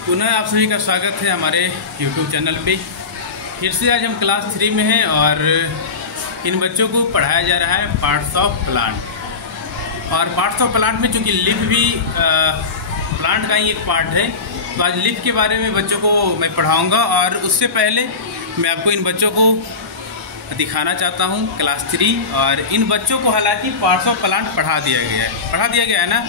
पुनः आप सभी का स्वागत है हमारे YouTube चैनल पे। फिर से आज हम क्लास 3 में हैं और इन बच्चों को पढ़ाया जा रहा है पार्ट्स ऑफ प्लांट। और पार्ट्स ऑफ प्लांट में चूँकि लीफ भी प्लांट का ही एक पार्ट है, तो आज लीफ के बारे में बच्चों को मैं पढ़ाऊँगा। और उससे पहले मैं आपको इन बच्चों को दिखाना चाहता हूँ क्लास 3। और इन बच्चों को हालांकि पार्ट्स ऑफ प्लांट पढ़ा दिया गया है ना।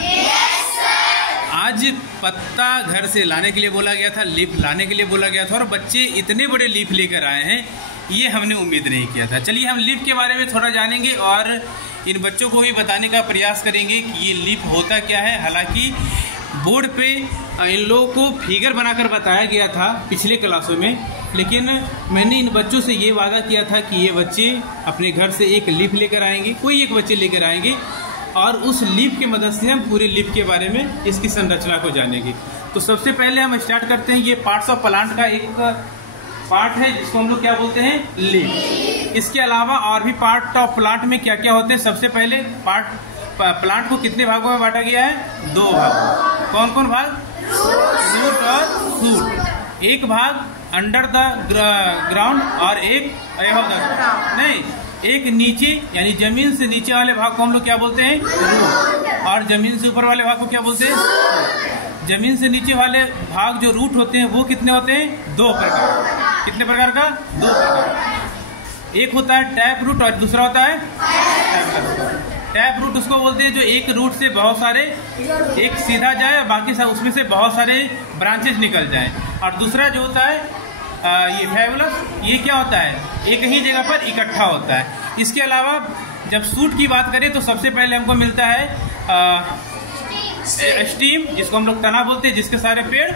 आज पत्ता घर से लाने के लिए बोला गया था, लीफ लाने के लिए बोला गया था, और बच्चे इतने बड़े लीफ लेकर आए हैं, ये हमने उम्मीद नहीं किया था। चलिए हम लीफ के बारे में थोड़ा जानेंगे और इन बच्चों को भी बताने का प्रयास करेंगे कि ये लीफ होता क्या है। हालांकि बोर्ड पे इन लोगों को फिगर बनाकर बताया गया था पिछले क्लासों में, लेकिन मैंने इन बच्चों से ये वादा किया था कि ये बच्चे अपने घर से एक लीफ लेकर आएंगे, कोई एक बच्चे लेकर आएंगे, और उस लीफ की मदद से हम पूरे लीफ के बारे में इसकी संरचना को जानेंगे। तो सबसे पहले हम स्टार्ट करते हैं। ये पार्ट्स ऑफ प्लांट का एक पार्ट है जिसको हम लोग क्या बोलते हैं, लीफ। इसके अलावा और भी पार्ट ऑफ प्लांट में क्या क्या होते हैं। सबसे पहले प्लांट को कितने भागों में बांटा गया है, 2 भाग। कौन कौन भाग, रूट और शूट। एक भाग अंडर द ग्राउंड और एक अबव द ग्राउंड, नहीं, एक नीचे यानी जमीन से नीचे वाले भाग को हम लोग क्या बोलते हैं, रूट। और जमीन से ऊपर वाले भाग को क्या बोलते हैं। जमीन से नीचे वाले भाग जो रूट होते हैं वो कितने होते हैं, 2 प्रकार। कितने प्रकार का, 2 प्रकार। एक होता है टैप रूट और दूसरा होता है टैप रूट। उसको बोलते हैं जो एक रूट से बहुत सारे, एक सीधा जाए और बाकी उसमें से बहुत सारे ब्रांचेस निकल जाए। और दूसरा जो होता है ये फेबुलस, ये क्या होता है, एक ही जगह पर इकट्ठा होता है। इसके अलावा जब सूट की बात करें तो सबसे पहले हमको मिलता है स्टीम, जिसको हम लोग तना बोलते हैं, जिसके सारे पेड़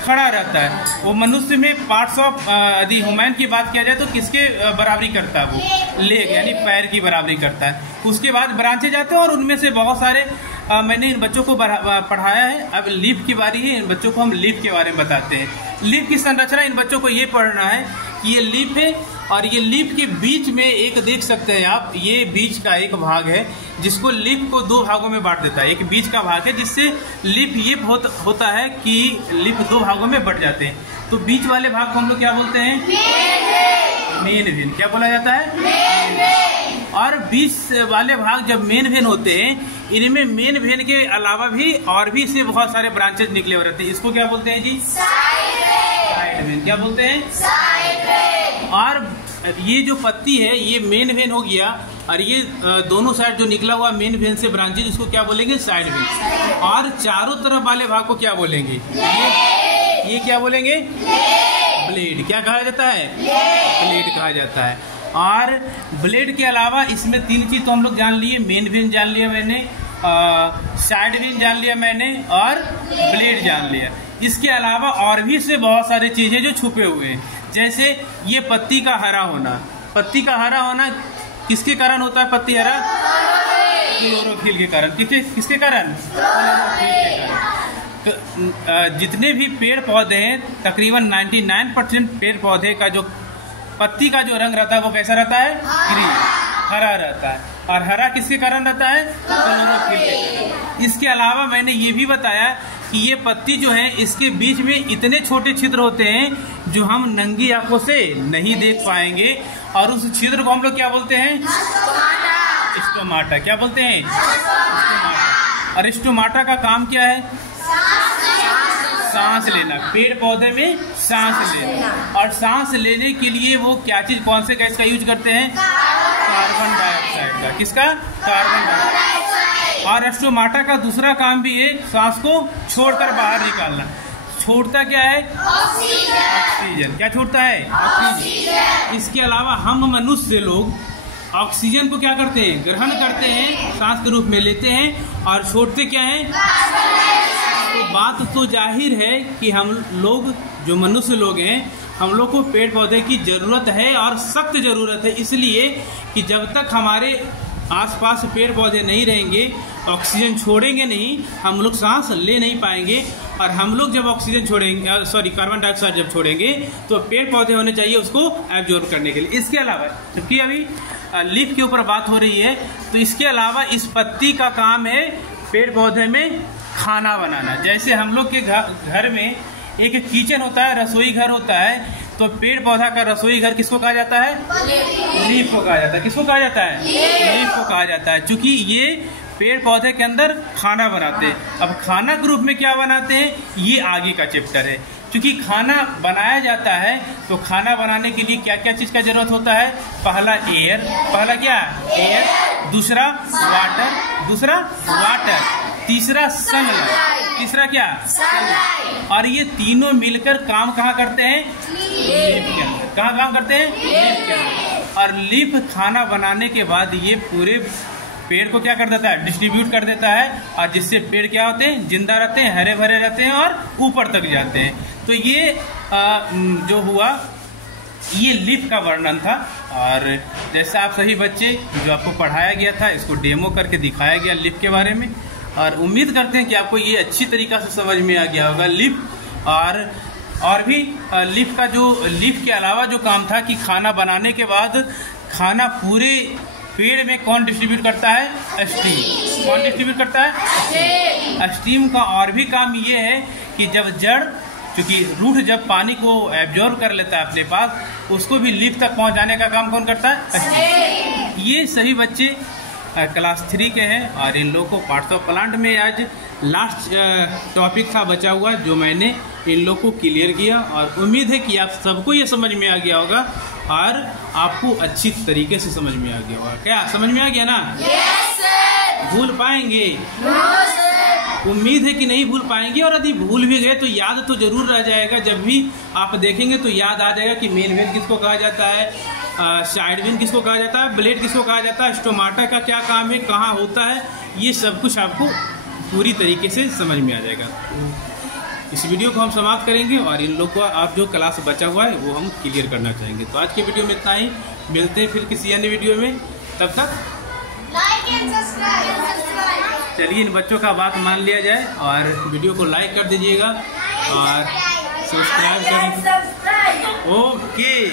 खड़ा रहता है। वो मनुष्य में पार्ट्स ऑफ यदि ह्यूमन की बात किया जाए तो किसके बराबरी करता है, वो लेग यानी पैर की बराबरी करता है। उसके बाद ब्रांचेज आते हैं और उनमें से बहुत सारे मैंने इन बच्चों को पढ़ाया है। अब लीफ की बारी है, इन बच्चों को हम लीफ के बारे में बताते हैं। लीफ की संरचना इन बच्चों को ये पढ़ना है कि ये लीफ है और ये लीफ के बीच में एक देख सकते हैं आप, ये बीच का एक भाग है जिसको लीफ को 2 भागों में बांट देता है। एक बीच का भाग है जिससे लीफ ये होता है कि लीफ 2 भागों में बट जाते हैं। तो बीच वाले भाग को हम लोग क्या बोलते हैं, मेन वेन। क्या बोला जाता है, और बीच वाले भाग जब मेन वेन होते हैं, इनमें मेन वेन के अलावा भी और भी इससे बहुत सारे ब्रांचेज निकले हुए रहते हैं। इसको क्या बोलते हैं जी, साइड वेन। क्या बोलते हैं, साइड वेन। और ये जो पत्ती है ये मेन वेन हो गया, और ये दोनों साइड जो निकला हुआ मेन वेन से ब्रांचेज, इसको क्या बोलेंगे, साइड वेन। और चारों तरफ वाले भाग को क्या बोलेंगे, ये क्या बोलेंगे, ब्लेड। क्या कहा जाता है, ब्लेड कहा जाता है। और ब्लेड के अलावा इसमें 3 चीज तो हम लोग जान लिए, मेन वेन जान लिया मैंने, साइड वेन जान लिया मैंने, और ब्लेड जान लिया। इसके अलावा और भी इसमें बहुत सारी चीजें जो छुपे हुए हैं, जैसे ये पत्ती का हरा होना। पत्ती का हरा होना किसके कारण होता है, पत्ती हरा, क्लोरोफिल के कारण। किसके कारण, क्लोरोफिल के कारण। जितने भी पेड़ पौधे हैं, तकरीबन 99% पेड़ पौधे का जो पत्ती का जो रंग रहता है वो कैसा रहता है, ग्रीन, हरा रहता है। और हरा किसके कारण रहता है, क्लोरोफिल के कारण। इसके अलावा मैंने ये भी बताया कि ये पत्ती जो है इसके बीच में इतने छोटे छिद्र होते हैं जो हम नंगी आंखों से नहीं देख पाएंगे, और उस छिद्र को हम लोग क्या बोलते हैं, स्टोमाटा। क्या बोलते हैं, स्टोमाटा। और स्टोमाटा का काम क्या है, सांस लेना, पेड़ पौधे में सांस लेना। और सांस लेने के लिए वो क्या चीज, कौन से गैस का यूज करते हैं, कार्बन डाइऑक्साइड का। किसका, कार्बन डाइऑक्साइड। और स्टोमाटा का दूसरा काम भी है सांस को छोड़कर बाहर निकालना। छोड़ता क्या है, ऑक्सीजन। क्या छोड़ता है, ऑक्सीजन। इसके अलावा हम मनुष्य लोग ऑक्सीजन को क्या करते हैं, ग्रहण करते हैं, सांस के रूप में लेते हैं, और छोड़ते क्या है। तो बात तो जाहिर है कि हम लोग जो मनुष्य लोग हैं, हम लोग को पेड़ पौधे की जरूरत है, और सख्त जरूरत है। इसलिए कि जब तक हमारे आसपास पेड़ पौधे नहीं रहेंगे, ऑक्सीजन छोड़ेंगे नहीं, हम लोग सांस ले नहीं पाएंगे। और हम लोग जब ऑक्सीजन छोड़ेंगे, सॉरी कार्बन डाइऑक्साइड जब छोड़ेंगे, तो पेड़ पौधे होने चाहिए उसको एब्जॉर्ब करने के लिए। इसके अलावा जबकि अभी लीफ के ऊपर बात हो रही है, तो इसके अलावा इस पत्ती का काम है पेड़ पौधे में खाना बनाना। जैसे हम लोग के घर में एक किचन होता है, रसोई घर होता है। तो पेड़ पौधा का रसोई घर किसको कहा जाता है? लीफ को कहा जाता है। किसको कहा जाता है? लीफ को कहा जाता है, क्योंकि ये पेड़ पौधे के अंदर खाना बनाते हैं। अब खाना के रूप में क्या बनाते हैं, ये आगे का चैप्टर है। क्योंकि खाना बनाया जाता है तो खाना बनाने के लिए क्या क्या चीज का जरूरत होता है? पहला एयर, पहला क्या? एयर, दूसरा वाटर, तीसरा सनलाइट, तीसरा क्या? सनलाइट। और ये तीनों मिलकर काम कहाँ करते हैं? लीफ के अंदर। कहाँ काम करते हैं? लीफ के अंदर। और लीफ खाना बनाने के बाद ये पूरे पेड़ को क्या कर देता है? डिस्ट्रीब्यूट कर देता है, और जिससे पेड़ क्या होते हैं? जिंदा रहते हैं, हरे भरे रहते हैं और ऊपर तक जाते हैं। तो ये जो हुआ ये लीफ का वर्णन था। और जैसा आप सभी बच्चे जो आपको पढ़ाया गया था, इसको डेमो करके दिखाया गया लीफ के बारे में, और उम्मीद करते हैं कि आपको ये अच्छी तरीका से समझ में आ गया होगा लीफ। और भी लीफ का जो लीफ के अलावा जो काम था कि खाना बनाने के बाद खाना पूरे पेड़ में कौन डिस्ट्रीब्यूट करता है? स्टीम। कौन डिस्ट्रीब्यूट करता है? स्टीम का और भी काम ये है कि जब जड़, क्योंकि रूट जब पानी को एब्जॉर्ब कर लेता है अपने पास, उसको भी लीफ तक पहुंचाने का काम कौन करता है? स्टीम। ये सभी बच्चे क्लास 3 के हैं, और इन लोगों को पार्ट्स ऑफ प्लांट में आज लास्ट टॉपिक था बचा हुआ, जो मैंने इन लोगों को क्लियर किया। और उम्मीद है कि आप सबको ये समझ में आ गया होगा और आपको अच्छी तरीके से समझ में आ गया होगा। क्या समझ में आ गया ना? Yes sir. भूल पाएंगे? No sir. उम्मीद है कि नहीं भूल पाएंगे, और यदि भूल भी गए तो याद तो जरूर रह जाएगा। जब भी आप देखेंगे तो याद आ जाएगा कि मेन वेन किसको कहा जाता है, साइड वेन किसको कहा जाता है, ब्लेड किसको कहा जाता है, स्टोमाटा का क्या काम है, कहाँ होता है, ये सब कुछ आपको पूरी तरीके से समझ में आ जाएगा। इस वीडियो को हम समाप्त करेंगे, और इन लोग को आप जो क्लास बचा हुआ है वो हम क्लियर करना चाहेंगे। तो आज के वीडियो में इतना ही, मिलते हैं फिर किसी अन्य वीडियो में। तब तक लाइक एंड सब्सक्राइब। चलिए इन बच्चों का बात मान लिया जाए, और वीडियो को लाइक कर दीजिएगा और सब्सक्राइब कर। ओके।